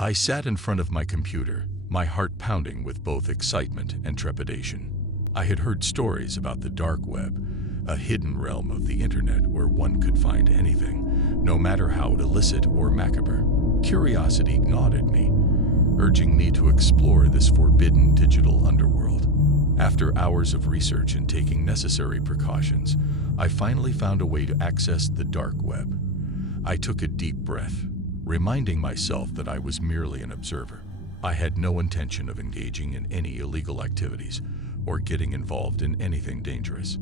I sat in front of my computer, my heart pounding with both excitement and trepidation. I had heard stories about the dark web, a hidden realm of the internet where one could find anything, no matter how illicit or macabre. Curiosity gnawed at me, urging me to explore this forbidden digital underworld. After hours of research and taking necessary precautions, I finally found a way to access the dark web. I took a deep breath, reminding myself that I was merely an observer. I had no intention of engaging in any illegal activities or getting involved in anything dangerous.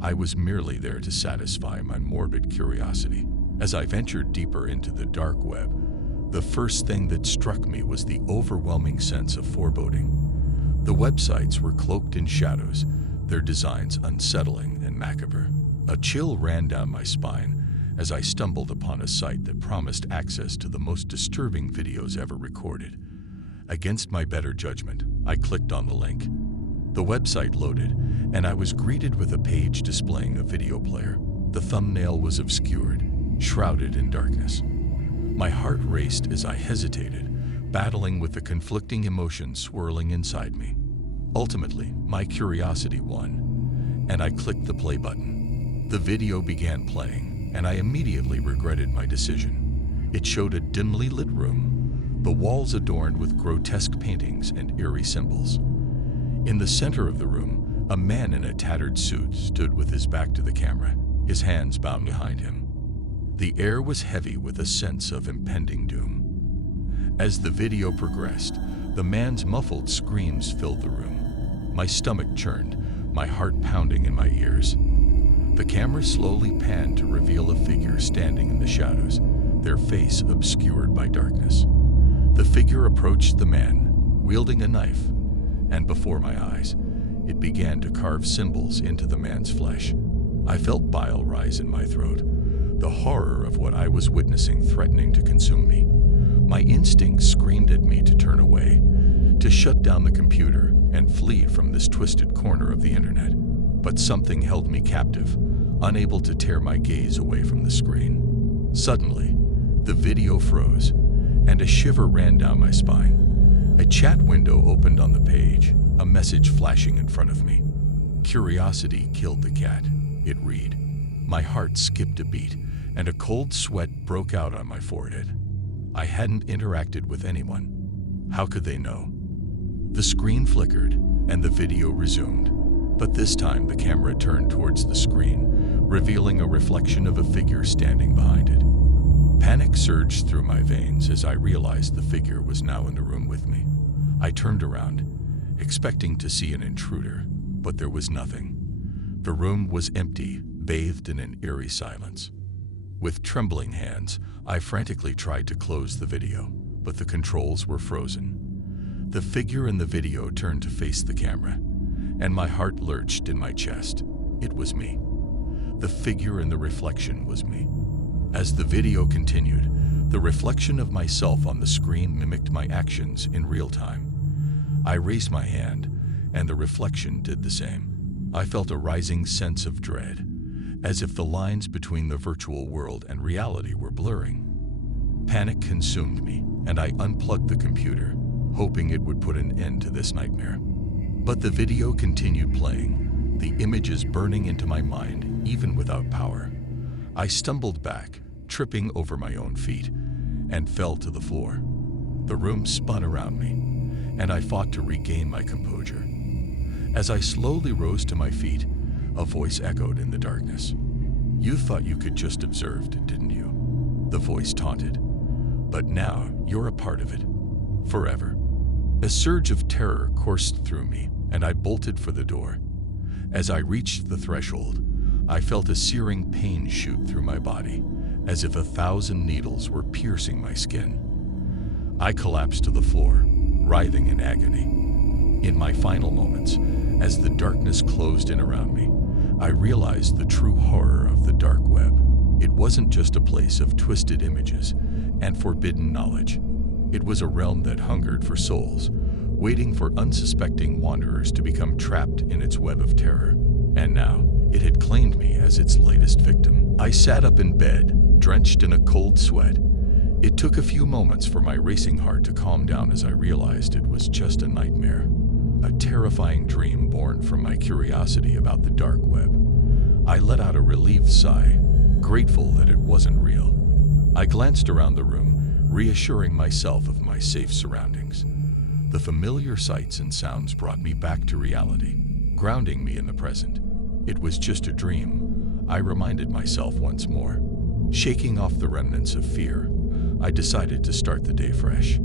I was merely there to satisfy my morbid curiosity. As I ventured deeper into the dark web, the first thing that struck me was the overwhelming sense of foreboding. The websites were cloaked in shadows, their designs unsettling and macabre. A chill ran down my spine as I stumbled upon a site that promised access to the most disturbing videos ever recorded. Against my better judgment, I clicked on the link. The website loaded, and I was greeted with a page displaying a video player. The thumbnail was obscured, shrouded in darkness. My heart raced as I hesitated, battling with the conflicting emotions swirling inside me. Ultimately, my curiosity won, and I clicked the play button. The video began playing, and I immediately regretted my decision. It showed a dimly lit room, the walls adorned with grotesque paintings and eerie symbols. In the center of the room, a man in a tattered suit stood with his back to the camera, his hands bound behind him. The air was heavy with a sense of impending doom. As the video progressed, the man's muffled screams filled the room. My stomach churned, my heart pounding in my ears. The camera slowly panned to reveal a figure standing in the shadows, their face obscured by darkness. The figure approached the man, wielding a knife, and before my eyes, it began to carve symbols into the man's flesh. I felt bile rise in my throat, the horror of what I was witnessing threatening to consume me. My instincts screamed at me to turn away, to shut down the computer and flee from this twisted corner of the internet. But something held me captive, unable to tear my gaze away from the screen. Suddenly, the video froze, and a shiver ran down my spine. A chat window opened on the page, a message flashing in front of me. "Curiosity killed the cat," it read. My heart skipped a beat, and a cold sweat broke out on my forehead. I hadn't interacted with anyone. How could they know? The screen flickered, and the video resumed. But this time the camera turned towards the screen, revealing a reflection of a figure standing behind it. Panic surged through my veins as I realized the figure was now in the room with me. I turned around, expecting to see an intruder, but there was nothing. The room was empty, bathed in an eerie silence. With trembling hands, I frantically tried to close the video, but the controls were frozen. The figure in the video turned to face the camera, and my heart lurched in my chest. It was me. The figure in the reflection was me. As the video continued, the reflection of myself on the screen mimicked my actions in real time. I raised my hand, and the reflection did the same. I felt a rising sense of dread, as if the lines between the virtual world and reality were blurring. Panic consumed me, and I unplugged the computer, hoping it would put an end to this nightmare. But the video continued playing, the images burning into my mind even without power. I stumbled back, tripping over my own feet, and fell to the floor. The room spun around me, and I fought to regain my composure. As I slowly rose to my feet, a voice echoed in the darkness. "You thought you could just observe, didn't you?" The voice taunted. "But now you're a part of it. Forever." A surge of terror coursed through me, and I bolted for the door. As I reached the threshold, I felt a searing pain shoot through my body, as if 1,000 needles were piercing my skin. I collapsed to the floor, writhing in agony. In my final moments, as the darkness closed in around me, I realized the true horror of the dark web. It wasn't just a place of twisted images and forbidden knowledge. It was a realm that hungered for souls, waiting for unsuspecting wanderers to become trapped in its web of terror. And now, it had claimed me as its latest victim. I sat up in bed, drenched in a cold sweat, It took a few moments for my racing heart to calm down as I realized it was just a nightmare, a terrifying dream born from my curiosity about the dark web. I let out a relieved sigh, grateful that it wasn't real. I glanced around the room, reassuring myself of my safe surroundings. The familiar sights and sounds brought me back to reality, grounding me in the present. It was just a dream, I reminded myself once more. Shaking off the remnants of fear, I decided to start the day fresh.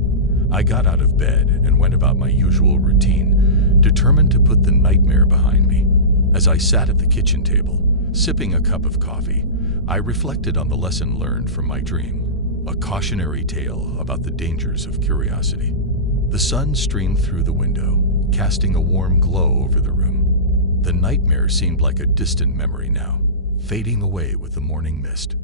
I got out of bed and went about my usual routine, determined to put the nightmare behind me. As I sat at the kitchen table, sipping a cup of coffee, I reflected on the lesson learned from my dream, a cautionary tale about the dangers of curiosity. The sun streamed through the window, casting a warm glow over the room. The nightmare seemed like a distant memory now, fading away with the morning mist.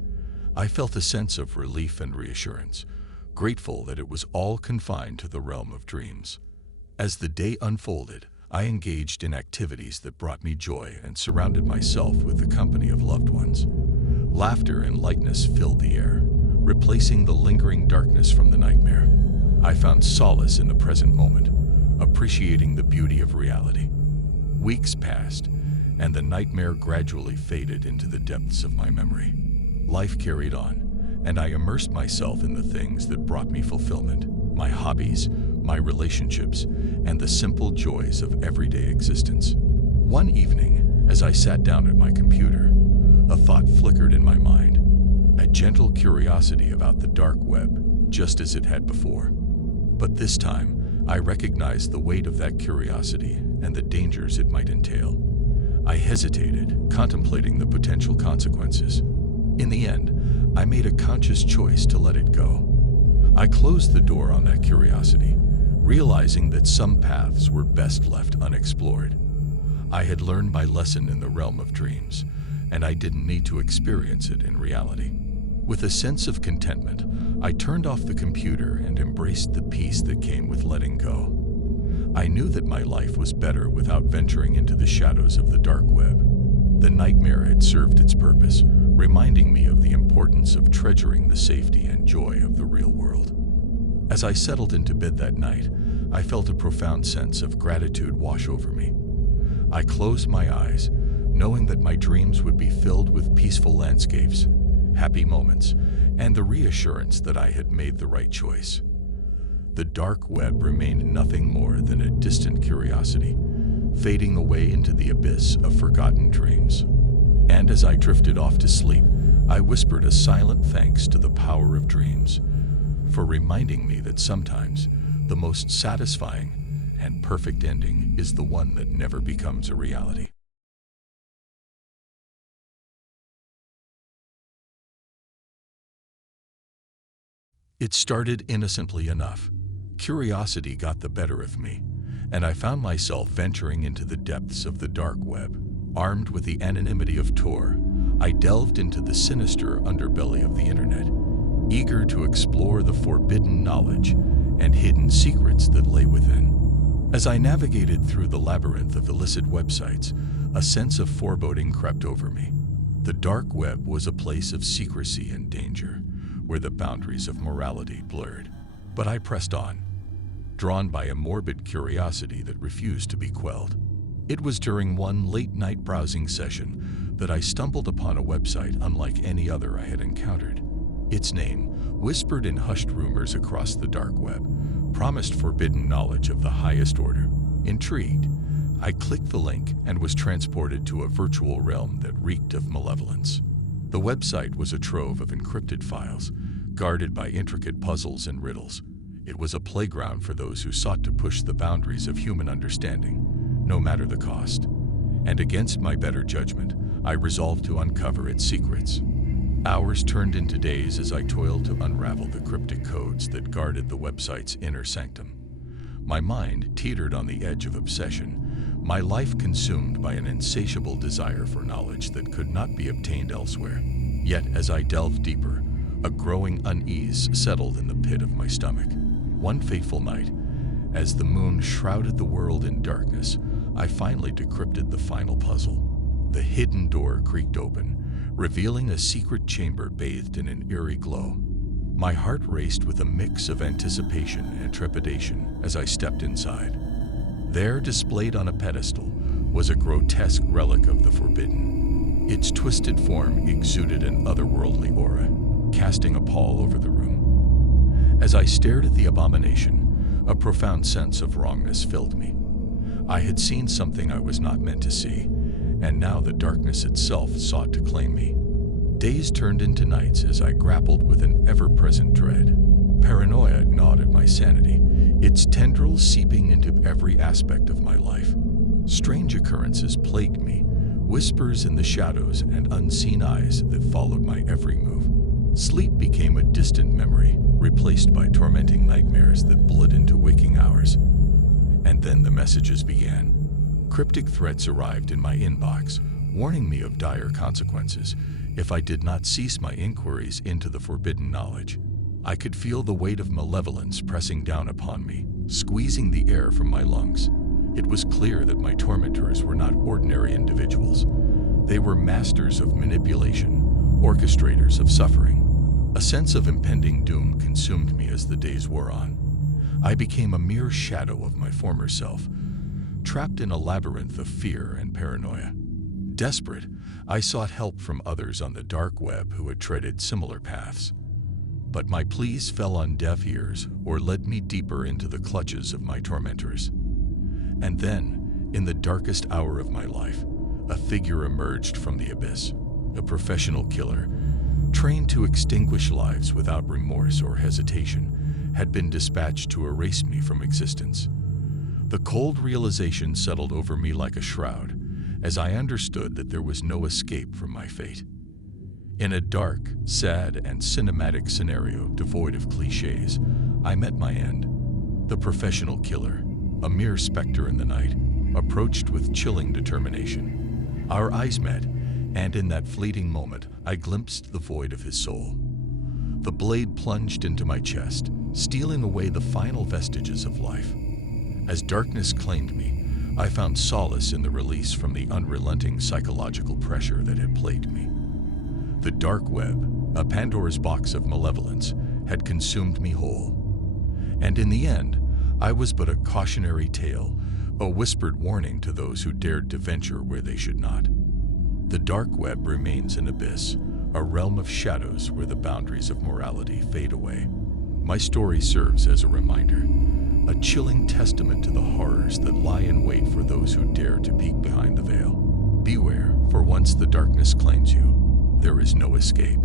I felt a sense of relief and reassurance, grateful that it was all confined to the realm of dreams. As the day unfolded, I engaged in activities that brought me joy and surrounded myself with the company of loved ones. Laughter and lightness filled the air, replacing the lingering darkness from the nightmare. I found solace in the present moment, appreciating the beauty of reality. Weeks passed, and the nightmare gradually faded into the depths of my memory. Life carried on, and I immersed myself in the things that brought me fulfillment, my hobbies, my relationships, and the simple joys of everyday existence. One evening, as I sat down at my computer, a thought flickered in my mind, a gentle curiosity about the dark web, just as it had before. But this time, I recognized the weight of that curiosity and the dangers it might entail. I hesitated, contemplating the potential consequences. In the end, I made a conscious choice to let it go. I closed the door on that curiosity, realizing that some paths were best left unexplored. I had learned my lesson in the realm of dreams, and I didn't need to experience it in reality. With a sense of contentment, I turned off the computer and embraced the peace that came with letting go. I knew that my life was better without venturing into the shadows of the dark web. The nightmare had served its purpose, reminding me of the importance of treasuring the safety and joy of the real world. As I settled into bed that night, I felt a profound sense of gratitude wash over me. I closed my eyes, knowing that my dreams would be filled with peaceful landscapes, happy moments, and the reassurance that I had made the right choice. The dark web remained nothing more than a distant curiosity, fading away into the abyss of forgotten dreams. And as I drifted off to sleep, I whispered a silent thanks to the power of dreams for reminding me that sometimes the most satisfying and perfect ending is the one that never becomes a reality. It started innocently enough. Curiosity got the better of me, and I found myself venturing into the depths of the dark web. Armed with the anonymity of Tor, I delved into the sinister underbelly of the internet, eager to explore the forbidden knowledge and hidden secrets that lay within. As I navigated through the labyrinth of illicit websites, a sense of foreboding crept over me. The dark web was a place of secrecy and danger, where the boundaries of morality blurred. But I pressed on, drawn by a morbid curiosity that refused to be quelled. It was during one late-night browsing session that I stumbled upon a website unlike any other I had encountered. Its name, whispered in hushed rumors across the dark web, promised forbidden knowledge of the highest order. Intrigued, I clicked the link and was transported to a virtual realm that reeked of malevolence. The website was a trove of encrypted files, guarded by intricate puzzles and riddles. It was a playground for those who sought to push the boundaries of human understanding, no matter the cost. And against my better judgment, I resolved to uncover its secrets. Hours turned into days as I toiled to unravel the cryptic codes that guarded the website's inner sanctum. My mind teetered on the edge of obsession, my life consumed by an insatiable desire for knowledge that could not be obtained elsewhere. Yet as I delved deeper, a growing unease settled in the pit of my stomach. One fateful night, as the moon shrouded the world in darkness, I finally decrypted the final puzzle. The hidden door creaked open, revealing a secret chamber bathed in an eerie glow. My heart raced with a mix of anticipation and trepidation as I stepped inside. There, displayed on a pedestal, was a grotesque relic of the forbidden. Its twisted form exuded an otherworldly aura, casting a pall over the room. As I stared at the abomination, a profound sense of wrongness filled me. I had seen something I was not meant to see, and now the darkness itself sought to claim me. Days turned into nights as I grappled with an ever-present dread. Paranoia gnawed at my sanity, its tendrils seeping into every aspect of my life. Strange occurrences plagued me, whispers in the shadows and unseen eyes that followed my every move. Sleep became a distant memory, replaced by tormenting nightmares that bled into waking hours. And then the messages began. Cryptic threats arrived in my inbox, warning me of dire consequences if I did not cease my inquiries into the forbidden knowledge. I could feel the weight of malevolence pressing down upon me, squeezing the air from my lungs. It was clear that my tormentors were not ordinary individuals. They were masters of manipulation, orchestrators of suffering. A sense of impending doom consumed me as the days wore on. I became a mere shadow of my former self, trapped in a labyrinth of fear and paranoia. Desperate, I sought help from others on the dark web who had treaded similar paths. But my pleas fell on deaf ears or led me deeper into the clutches of my tormentors. And then, in the darkest hour of my life, a figure emerged from the abyss, a professional killer, trained to extinguish lives without remorse or hesitation, had been dispatched to erase me from existence. The cold realization settled over me like a shroud, as I understood that there was no escape from my fate. In a dark, sad, and cinematic scenario devoid of cliches, I met my end. The professional killer, a mere specter in the night, approached with chilling determination. Our eyes met, and in that fleeting moment, I glimpsed the void of his soul. The blade plunged into my chest, stealing away the final vestiges of life. As darkness claimed me, I found solace in the release from the unrelenting psychological pressure that had plagued me. The dark web, a Pandora's box of malevolence, had consumed me whole. And in the end, I was but a cautionary tale, a whispered warning to those who dared to venture where they should not. The dark web remains an abyss, a realm of shadows where the boundaries of morality fade away. My story serves as a reminder, a chilling testament to the horrors that lie in wait for those who dare to peek behind the veil. Beware, for once the darkness claims you, there is no escape.